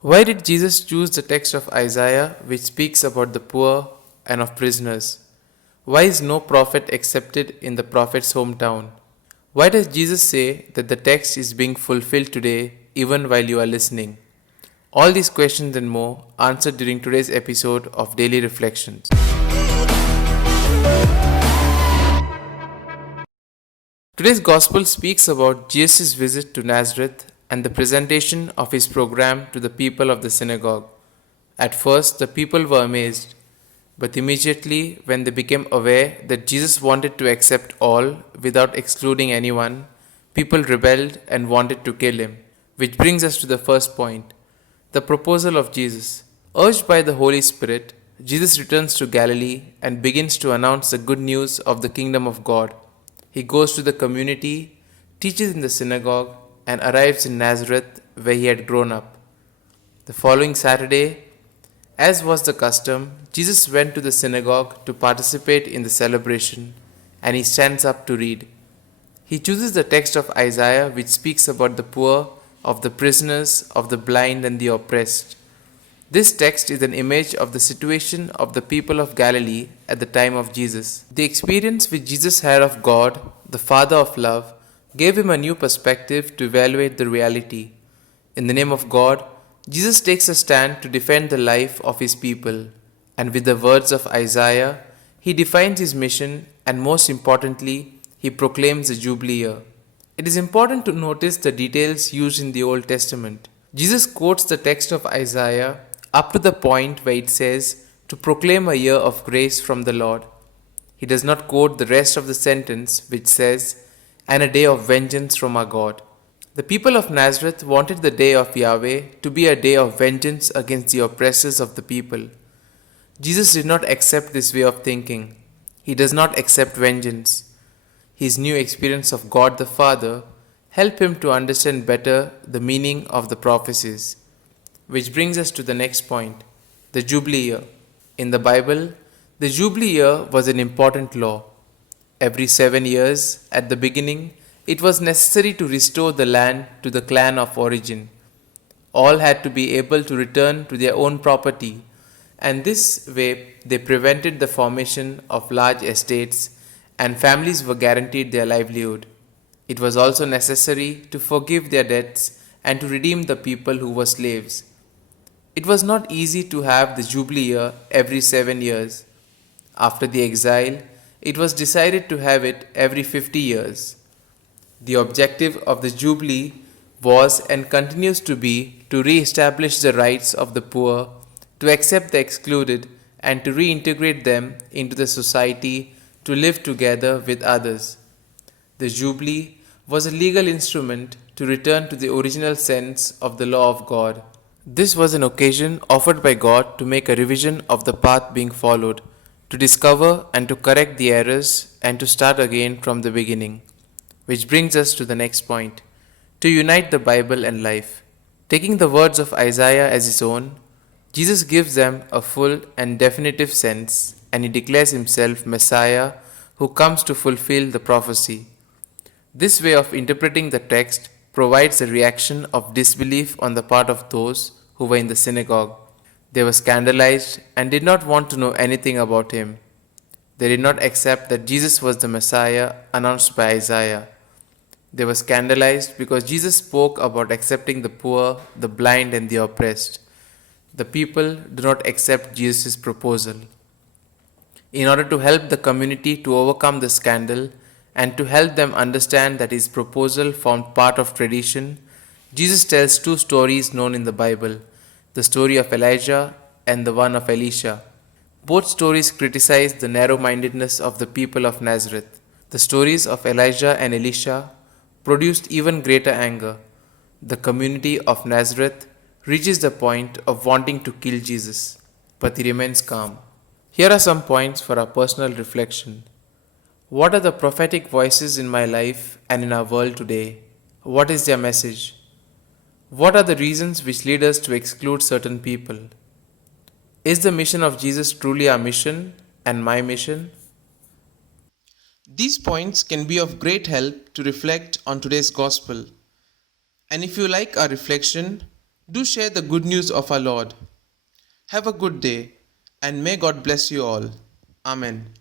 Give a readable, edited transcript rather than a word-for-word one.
Why did Jesus choose the text of Isaiah which speaks about the poor and of prisoners? Why is no prophet accepted in the prophet's hometown? Why does Jesus say that the text is being fulfilled today even while you are listening? All these questions and more answered during today's episode of Daily Reflections. Today's Gospel speaks about Jesus' visit to Nazareth and the presentation of his program to the people of the synagogue. At first, the people were amazed, but immediately, when they became aware that Jesus wanted to accept all without excluding anyone, people rebelled and wanted to kill him. Which brings us to the first point, the proposal of Jesus. Urged by the Holy Spirit, Jesus returns to Galilee and begins to announce the good news of the kingdom of God. He goes to the community, teaches in the synagogue, and arrives in Nazareth where he had grown up. The following Saturday, as was the custom, Jesus went to the synagogue to participate in the celebration, and he stands up to read. He chooses the text of Isaiah which speaks about the poor, of the prisoners, of the blind, and the oppressed. This text is an image of the situation of the people of Galilee at the time of Jesus. The experience which Jesus had of God, the Father of love, gave him a new perspective to evaluate the reality. In the name of God, Jesus takes a stand to defend the life of his people, and with the words of Isaiah, he defines his mission and most importantly, he proclaims the Jubilee year. It is important to notice the details used in the Old Testament. Jesus quotes the text of Isaiah up to the point where it says, to proclaim a year of grace from the Lord. He does not quote the rest of the sentence, which says, and a day of vengeance from our God. The people of Nazareth wanted the day of Yahweh to be a day of vengeance against the oppressors of the people. Jesus did not accept this way of thinking. He does not accept vengeance. His new experience of God the Father helped him to understand better the meaning of the prophecies. Which brings us to the next point, the Jubilee year. In the Bible, the Jubilee year was an important law. Every 7 years, at the beginning, it was necessary to restore the land to the clan of origin. All had to be able to return to their own property, and this way they prevented the formation of large estates, and families were guaranteed their livelihood. It was also necessary to forgive their debts and to redeem the people who were slaves. It was not easy to have the Jubilee year every 7 years. After the exile, it was decided to have it every 50 years. The objective of the Jubilee was and continues to be to re-establish the rights of the poor, to accept the excluded, and to reintegrate them into the society to live together with others. The Jubilee was a legal instrument to return to the original sense of the law of God. This was an occasion offered by God to make a revision of the path being followed, to discover and to correct the errors, and to start again from the beginning. Which brings us to the next point, to unite the Bible and life. Taking the words of Isaiah as his own, Jesus gives them a full and definitive sense, and he declares himself Messiah who comes to fulfill the prophecy. This way of interpreting the text provides a reaction of disbelief on the part of those who were in the synagogue. They were scandalized and did not want to know anything about him. They did not accept that Jesus was the Messiah announced by Isaiah. They were scandalized because Jesus spoke about accepting the poor, the blind, and the oppressed. The people do not accept Jesus' proposal. In order to help the community to overcome the scandal and to help them understand that his proposal formed part of tradition, Jesus tells two stories known in the Bible, the story of Elijah and the one of Elisha. Both stories criticize the narrow-mindedness of the people of Nazareth. The stories of Elijah and Elisha produced even greater anger. The community of Nazareth reaches the point of wanting to kill Jesus, but he remains calm. Here are some points for our personal reflection. What are the prophetic voices in my life and in our world today? What is their message? What are the reasons which lead us to exclude certain people? Is the mission of Jesus truly our mission and my mission? These points can be of great help to reflect on today's gospel. And if you like our reflection, Do share the good news of our Lord. Have a good day, and may God bless you all. Amen.